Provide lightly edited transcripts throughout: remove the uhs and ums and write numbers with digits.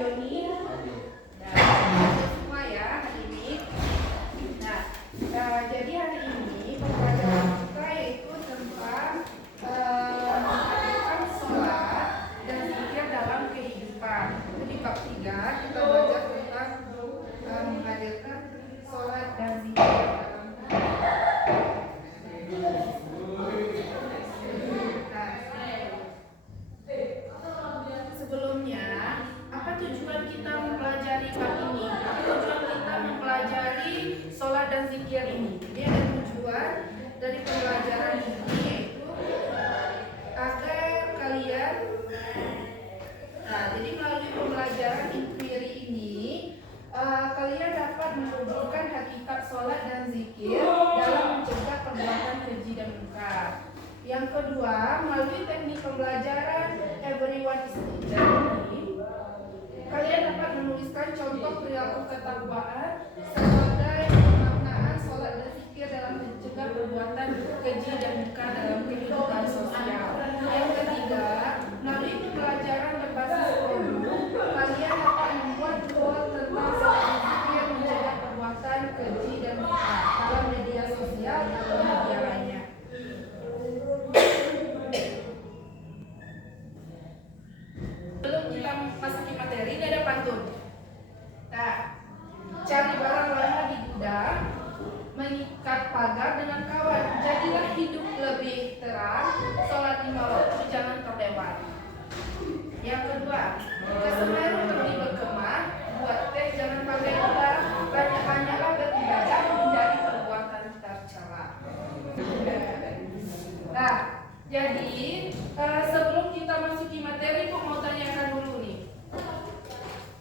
Joni. Nah, semua ya hari ini. Nah, jadi hari ini pembelajaran kita yaitu tentang menghadirkan sholat dan zikir dalam kehidupan. Itu di bab 3 kita belajar tentang menghadirkan sholat dan zikir dalam kehidupan. Sebelumnya, apa tujuan kita mempelajari bab ini? Apa tujuan kita mempelajari sholat dan zikir ini? Jadi ada tujuan dari pembelajaran ini yaitu agar kalian, jadi melalui pembelajaran inquiry ini kalian dapat mengumpulkan hakikat sholat dan zikir dalam mencegah perbuatan keji dan mungkar. Yang kedua, melalui teknik pembelajaran Everyone is Leader ini, kalian dapat menuliskan contoh perilaku ketakwaan sebagai pemaknaan sholat dan zikir dalam mencegah perbuatan keji dan mungkar dalam kehidupan sosial. Yang ketiga, melalui pembelajaran berbasis problem, kalian dapat membuat goal tentang sholat dan zikir mencegah perbuatan keji dan mungkar dalam media sosial atau media lainnya. Belum kita masuki materi, ini ada pantun. Nah, cari barang lama di gudang, mengikat pagar dengan kawan. Jadilah hidup lebih terang, sholat 5 waktu jangan terlewat. Yang kedua, ke Semeru pergi berkemah, buat teh jangan pakai gula, banyak-banyaklah beribadah, hindari perbuatan tercela. Nah, jadi sebelum kita masuki materi, aku mau tanyakan dulu nih.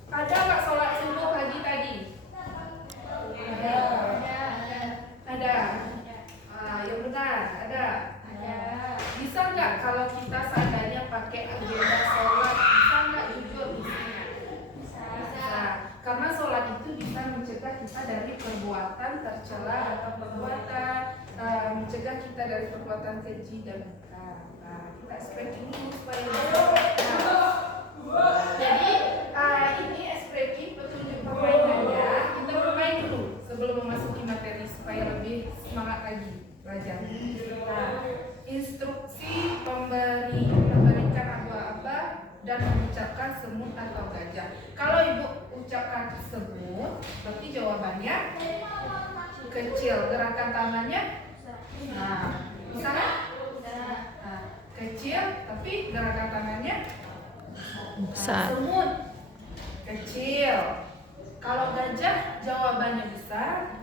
Ada nggak sholat subuh pagi tadi? Ada. Ada. Yang benar, ada. Bisa nggak kalau kita seadanya pakai agenda sholat? Bisa nggak jujur? Bisa. Karena sholat itu bisa mencegah kita dari perbuatan tercela atau perbuatan mencegah kita dari perbuatan keji dan mungkar. Nah, kita explaining dulu supaya jadi ini explaining petunjuk permainannya. Kita bermain dulu sebelum memasuki materi supaya lebih semangat lagi belajar. Nah, instruksi memberikan aba-aba dan mengucapkan semut atau gajah. Kalau ibu ucapkan semut, berarti jawabannya kecil. Gerakan tangannya, bisa kan? Kecil, tapi gerakan tangannya besar. Semut kecil. Kalau gajah jawabannya besar,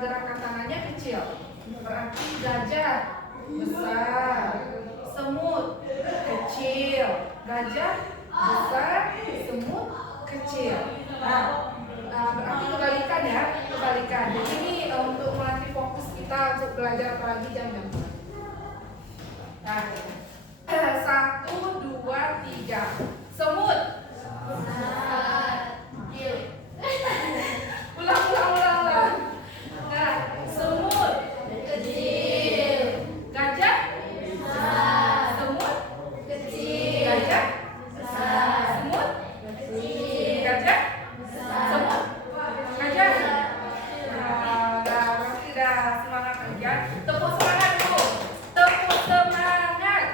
gerakan tangannya kecil. Berarti gajah besar, semut kecil. Gajah besar, semut kecil. Berarti kebalikan ya, kebalikan. Jadi ini untuk melatih fokus kita untuk belajar apalagi jam-jam. Nah, 1, 2, 3. Semut. Ulang. Nah, semut kecil. Gajah besar. Semut kecil. Gajah besar. Semut kecil. Gajah besar. Semut gajah. Berarti dah semangat aja. Tepuk semangat dulu. Tepuk semangat.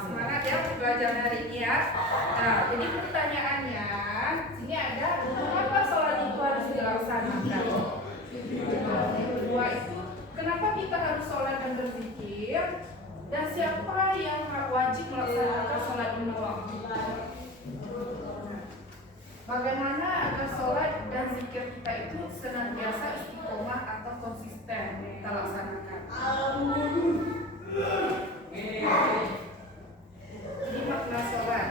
Semangat ya belajar hari ini ya. Nah, jadi pertanyaannya sini ada, kenapa sholat itu harus dilaksanakan? Yang kedua itu, kenapa kita harus sholat dan berzikir? Dan siapa yang wajib melaksanakan sholat 5 waktu? Bagaimana agar sholat dan zikir kita itu senantiasa istiqomah atau konsisten kita laksanakan? Jadi makna sholat.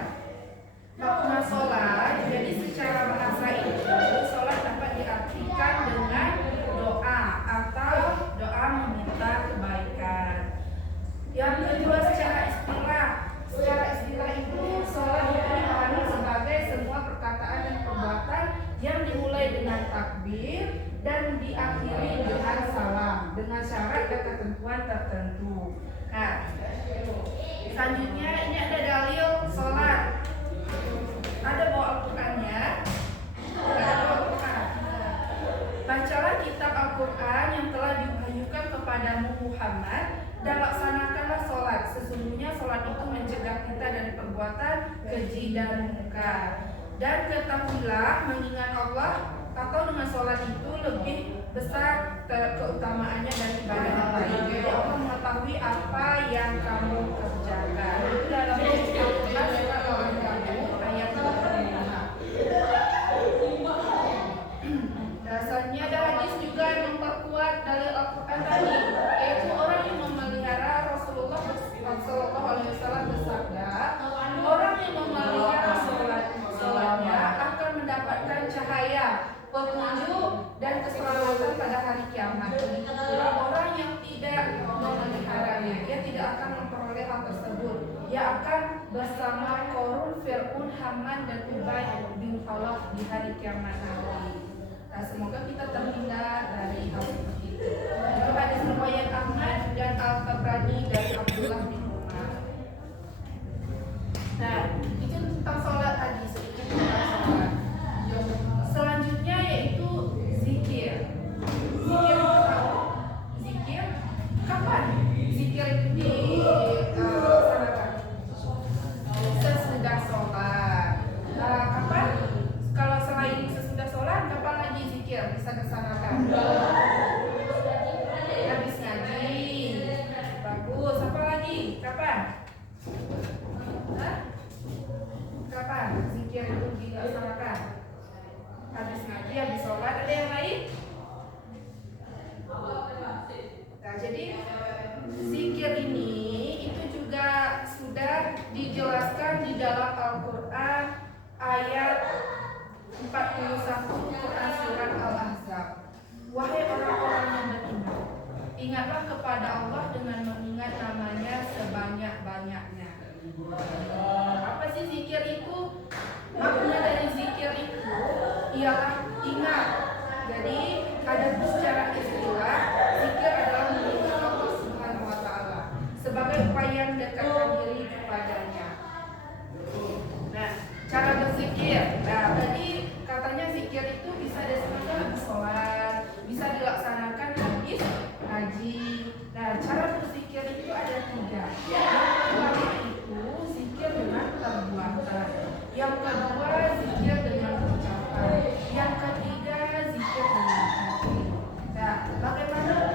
Makna sholat, jadi secara bahasa itu, sholat dapat diartikan dengan doa atau doa meminta kebaikan. Yang kedua secara istilah. Secara istilah itu, sholat itu dipahami sebagai semua perkataan dan perbuatan yang dimulai dengan takbir dan diakhiri dengan salam, dengan syarat pada ketentuan tertentu. Nah, selanjutnya ini ada dalil sholat. Ada bawa Al-Qur'annya? Ada bawa Al-Qur'an. Bacalah kitab Al-Qur'an yang telah diwahyukan kepadamu Muhammad dan laksanakanlah sholat. Sesungguhnya sholat itu mencegah kita dari perbuatan keji dan munkar. Dan ketahuilah mengingat Allah atau dengan sholat itu lebih besar keutamaannya dari ibadah yang lain. Jadi Allah mengetahui apa yang kamu kerjakan. Itu dalam Al-Qur'an surat Al-Ankabut ayat 25. Dasarnya ada hadis juga yang memperkuat dalil Al-Qur'an tadi, yaitu orang yang memelihara Rasulullah SAW bersabda, orang yang memelihara sholatnya akan mendapatkan cahaya, petunjuk dan keselamatan pada hari kiamat. Begitu pula orang yang tidak memeliharanya, dia tidak akan memperoleh hal tersebut. Dia akan bersama Qarun, Fir'aun, Haman dan Ubay bin Khalaf di hari kiamat nanti. Nah, semoga kita terhindar dari hal seperti itu. Itu hadis riwayat Ahmad dan Al-Tabrani dari Abdullah bin Umar. Nah, itu tentang sholat tadi, sedikit tentang sholat. Selanjutnya yaitu zikir. Zikir itu tahu? Zikir kapan? Zikir itu dilaksanakan sesudah sholat. Kapan? Kalau selain sesudah sholat, kapan lagi zikir bisa dilaksanakan? Habis ngaji. Bagus. Apa lagi? Kapan? Kapan zikir itu dilaksanakan? Habis ngaji, habis sholat. Ada yang lain? Nah, jadi zikir ini itu juga sudah dijelaskan di dalam Al-Quran ayat 41 Quran surat Al-Ahzab. Wahai orang-orang yang beriman, ingatlah kepada Allah dengan mengingat namanya sebanyak-banyaknya. Apa sih zikir itu? Makna dari zikir itu ialah ingat. Jadi ada secara istilah zikir adalah mengingat Allah Subhanahu wa taala sebagai upaya mendekatkan diri kepadanya. Nah, cara berzikir. Nah, tadi katanya zikir itu bisa dilaksanakan habis sholat, bisa dilaksanakan habis haji. Nah, cara berzikir itu ada 3. Yang pertama itu zikir dengan perbuatan. Yang kedua zikir dengan ucapan. Yang ketiga zikir dengan hati. Nah, bagaimana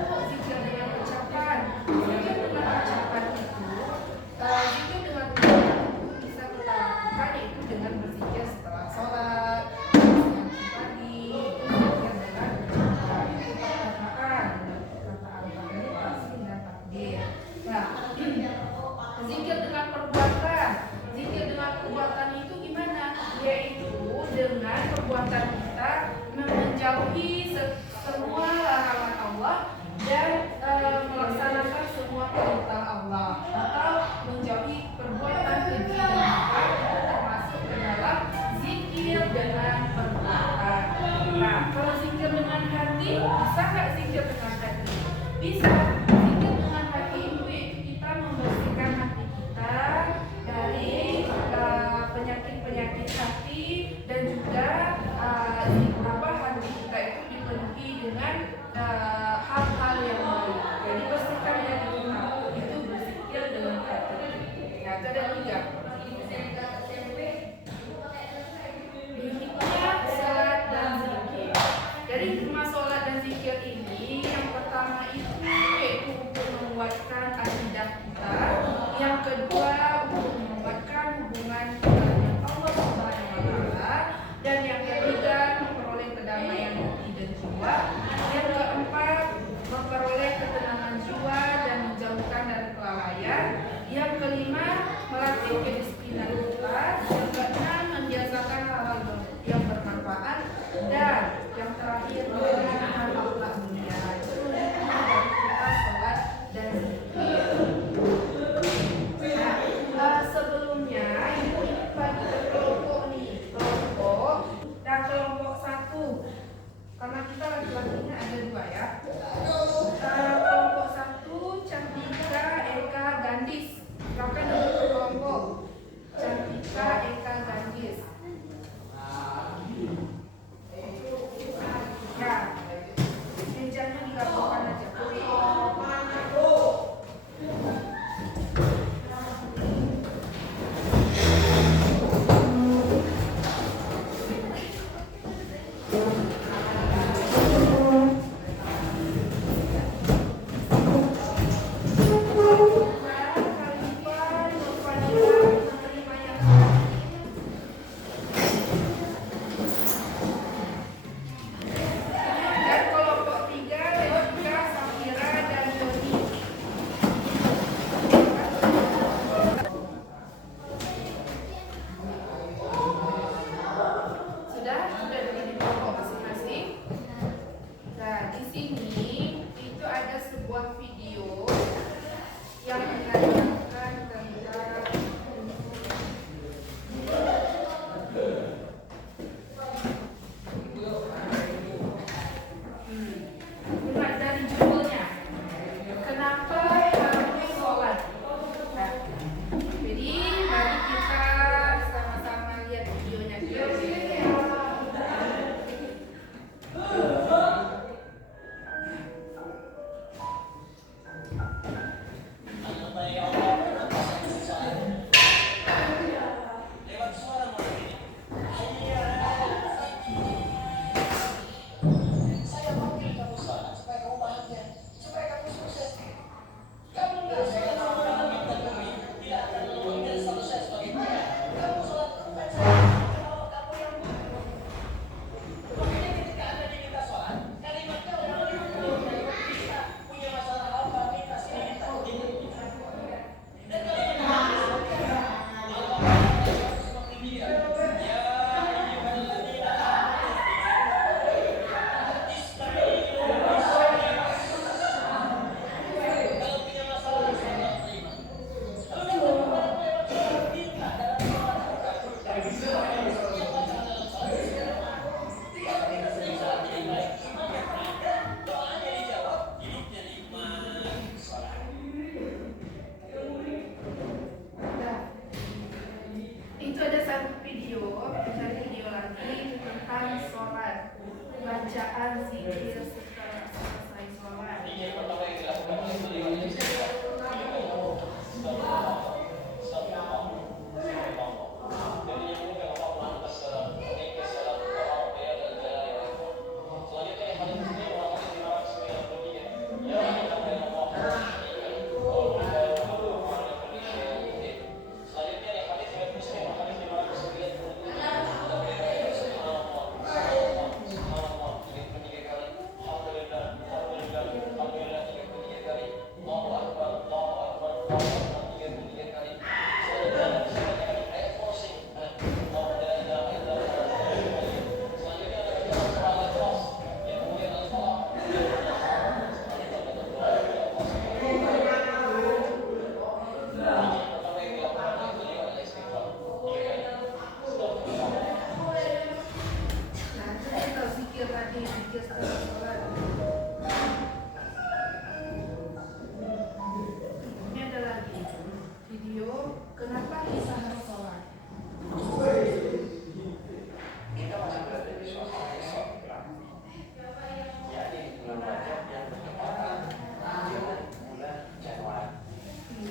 Kenapa kita harus sholat?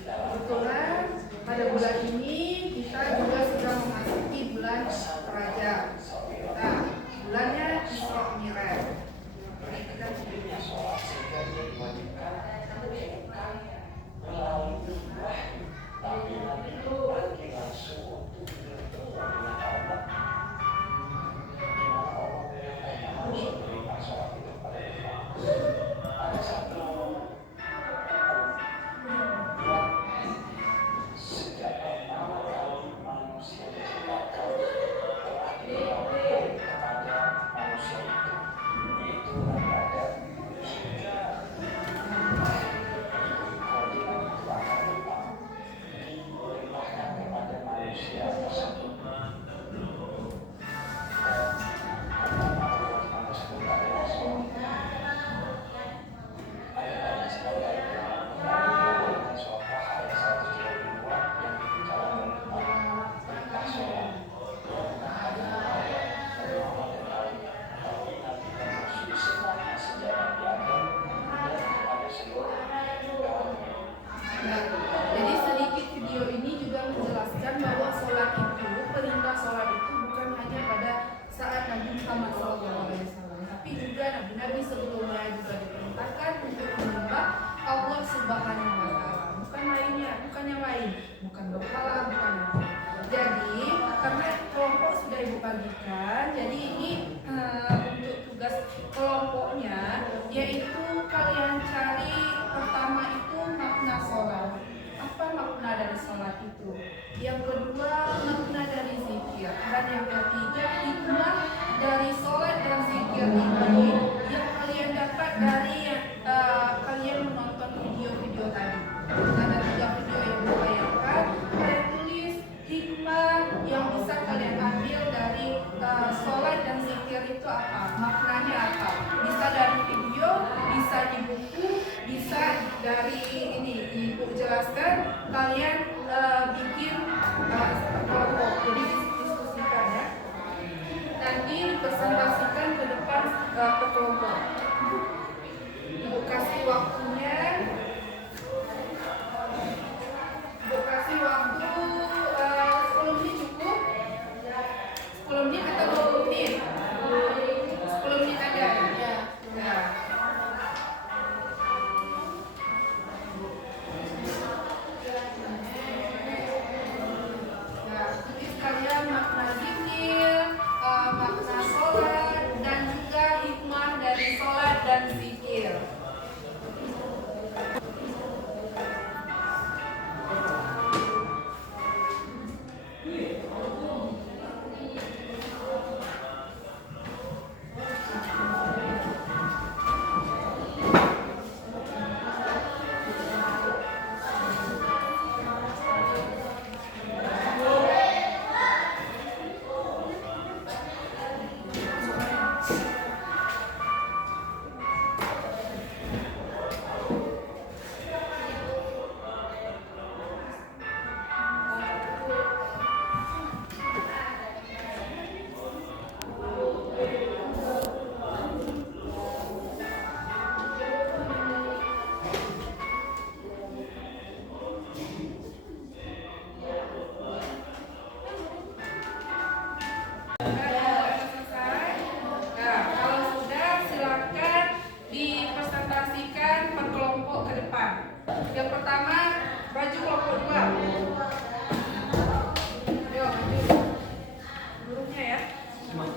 Kebetulan pada bulan ini kita juga sudah memasuki bulan Rajab. Nah, bulannya Isra Mi'raj. Jadi sedikit video ini juga menjelaskan bahwa sholat itu, perintah sholat itu bukan hanya pada saat Nabi Muhammad SAW, tapi juga Nabi-Nabi sebelumnya juga diperintahkan untuk menyembah Allah Subhanahu Wa Taala, bukan lainnya, bukan yang lain, bukan berhala, bukan yang lain. Jadi karena kelompok sudah ibu bagikan, jadi ini untuk tugas kelompoknya yaitu kalian cari pertama itu makna sholat. Apa makna dari sholat itu? Yang kedua makna dari zikir, dan yang ketiga hikmah dari sholat dan zikir ini yang kalian dapat dari kalian menonton video-video tadi. Ada 3 video yang dibayangkan, kalian tulis hikmah yang bisa kalian ambil dari sholat dan zikir itu apa, maknanya apa. Bisa dari video, bisa di buku, bisa dari ini ibu jelaskan, kalian bikin kelompok, jadi diskusikan ya, nanti dipresentasikan ke depan ke kelompok. Ibu kasih waktunya, ibu kasih waktu 10 menit cukup, 10 menit atau 20 menit, 10 menit aja ya. Tulis kalian makna zikir, makna sholat, dan juga hikmah dari sholat dan zikir. Yang pertama, baju kelompok 2. Yo, maju. Burungnya ya. Semua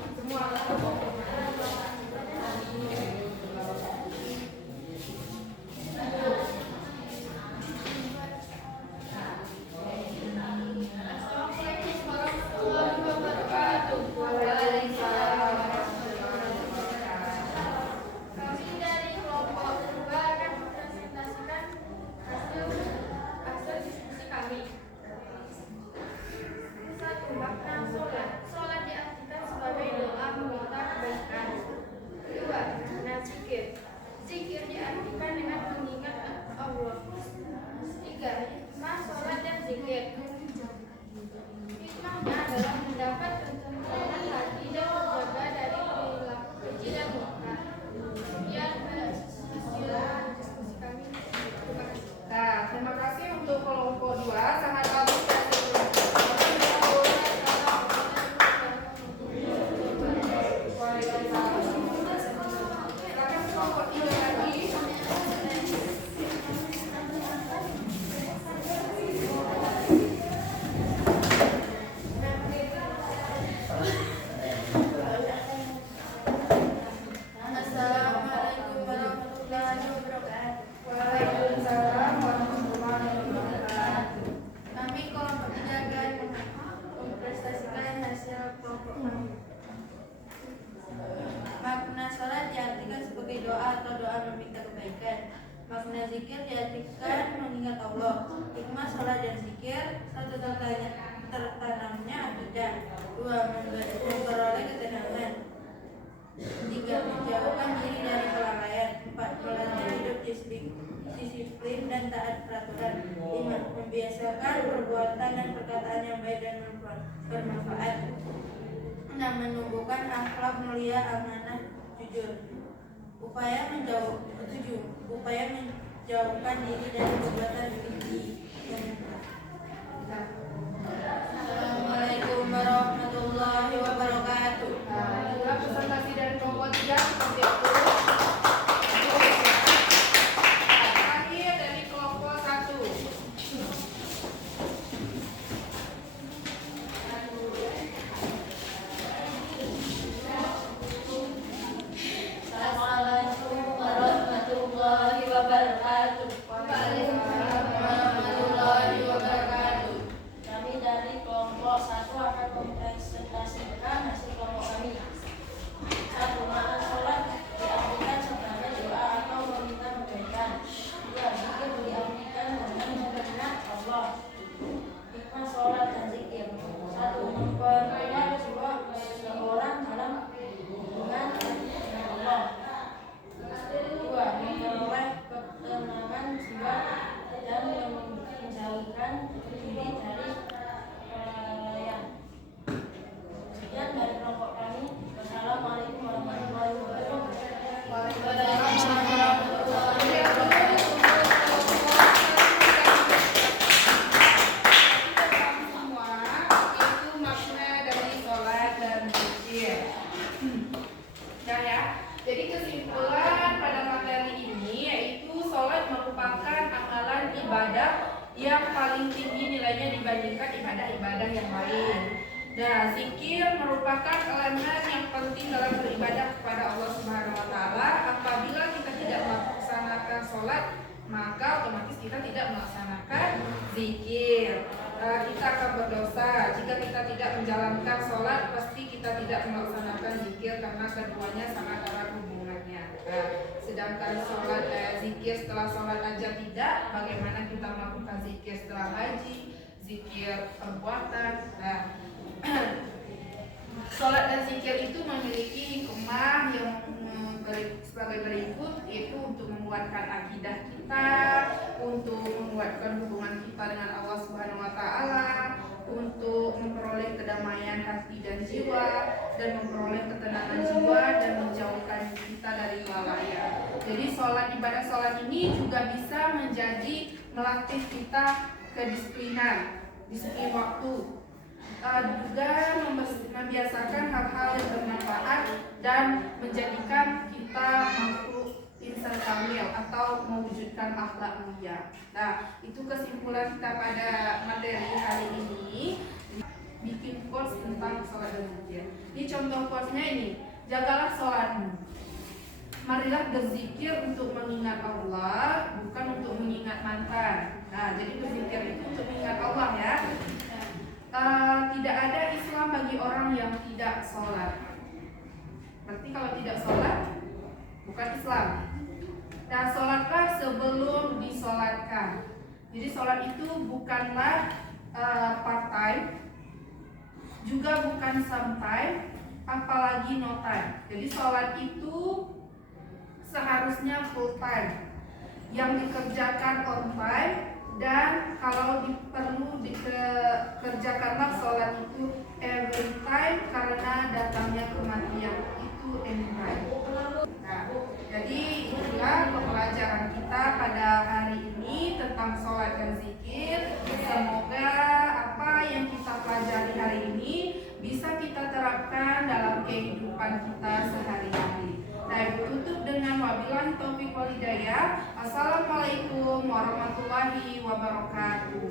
hikmah sholat dan zikir. Hikmahnya adalah mendapat ketentraman hati dan terjaga dari perilaku keji dan murka. Sekian hasil diskusi kami. Terima kasih. Nah, terima kasih untuk kelompok 2. Sangat bagus ya. Silakan kelompok 3 lagi. Assalamualaikum warahmatullahi wabarakatuh. Waalaikumsalam warahmatullahi wabarakatuh. Kami kelompok 3 akan mempresentasikan hasil kelompok kami. Makna sholat diartikan sebagai doa atau doa meminta kebaikan. Makna zikir diartikan mengingat Allah. Hikmah sholat dan zikir, satu tertanamnya akidah, 2 memperoleh ketenangan, 3 menjauhkan diri dari kelalaian, 4 melatih hidup disiplin dan taat peraturan, 5 membiasakan perbuatan dan perkataan yang baik dan bermanfaat, 6 menumbuhkan akhlak mulia, amanah, jujur, 7 upaya menjauhkan diri dari perbuatan keji dan mungkar. Assalamualaikum warahmatullahi wabarakatuh. Nah, itulah presentasi dari kelompok 3 seperti itu. Terakhir dari kelompok 1. Assalamualaikum warahmatullahi wabarakatuh. Waalaikumsalam warahmatullahi wabarakatuh. Kami dari kelompok 1 akan mempresentasikan hasil kelompok kami. 1. Makna sholat diartikan sebagai doa atau meminta kebaikan. 2. Zikir diartikan dengan mengenal Allah. Hikmah sholat dan zikir. 1. Memperkuat jiwa seseorang dalam hubungan dengan Allah. 2. Memperoleh ketenangan jiwa dan menjauhkan diri dari kelalaian. Sekian dari kelompok kami. Wassalamualaikum warahmatullahi wabarakatuh. Waalaikumsalam warahmatullahi wabarakatuh. Semua itu makna dari sholat dan zikir. Nah ya, jadi kesimpulan pada materi ini yaitu sholat merupakan amalan ibadah yang paling tinggi nilainya dibandingkan ibadah-ibadah yang lain. Nah, zikir merupakan elemen yang penting dalam beribadah kepada Allah Subhanahu wa taala. Apabila kita tidak melaksanakan sholat, maka otomatis kita tidak melaksanakan zikir. Kita akan berdosa jika kita tidak menjalankan sholat. Pasti kita tidak melaksanakan zikir karena keduanya sangat erat hubungannya. Sedangkan sholat zikir setelah sholat aja tidak, bagaimana kita melakukan zikir setelah haji, zikir perbuatan. Sholat dan zikir itu memiliki hikmah yang sebagai berikut, yaitu untuk menguatkan akidah kita, untuk menguatkan hubungan kita dengan Allah Subhanahu wa taala, untuk memperoleh kedamaian hati dan jiwa, dan memperoleh ketenangan jiwa dan menjauhkan kita dari kelalaian. Jadi ibadah sholat ini juga bisa menjadi melatih kita kedisiplinan, disiplin waktu, juga membiasakan hal-hal yang bermanfaat dan menjadikan kita makhluk insan kamil atau mewujudkan akhlak mulia. Nah, itu kesimpulan kita pada materi hari ini. Bikin quotes tentang sholat dan zikir. Ini contoh quotesnya ini. Jagalah sholatmu. Marilah berzikir untuk mengingat Allah, bukan untuk mengingat mantan. Nah, jadi berzikir itu untuk mengingat Allah ya. Tidak ada Islam bagi orang yang tidak sholat. Berarti kalau tidak sholat bukan Islam. Nah, sholatlah sebelum disolatkan. Jadi sholat itu bukanlah part time, juga bukan sometime, apalagi no time. Jadi sholat itu seharusnya full time, yang dikerjakan on time dan kerjakanlah sholat itu every time karena datangnya kematian itu anytime. Nah, jadi itulah pembelajaran kita pada hari ini tentang sholat dan zikir. Semoga apa yang kita pelajari hari ini bisa kita terapkan dalam kehidupan kita sehari-hari. Nah, tutup dengan wabillahi taufiq wal hidayah. Assalamualaikum warahmatullahi wabarakatuh.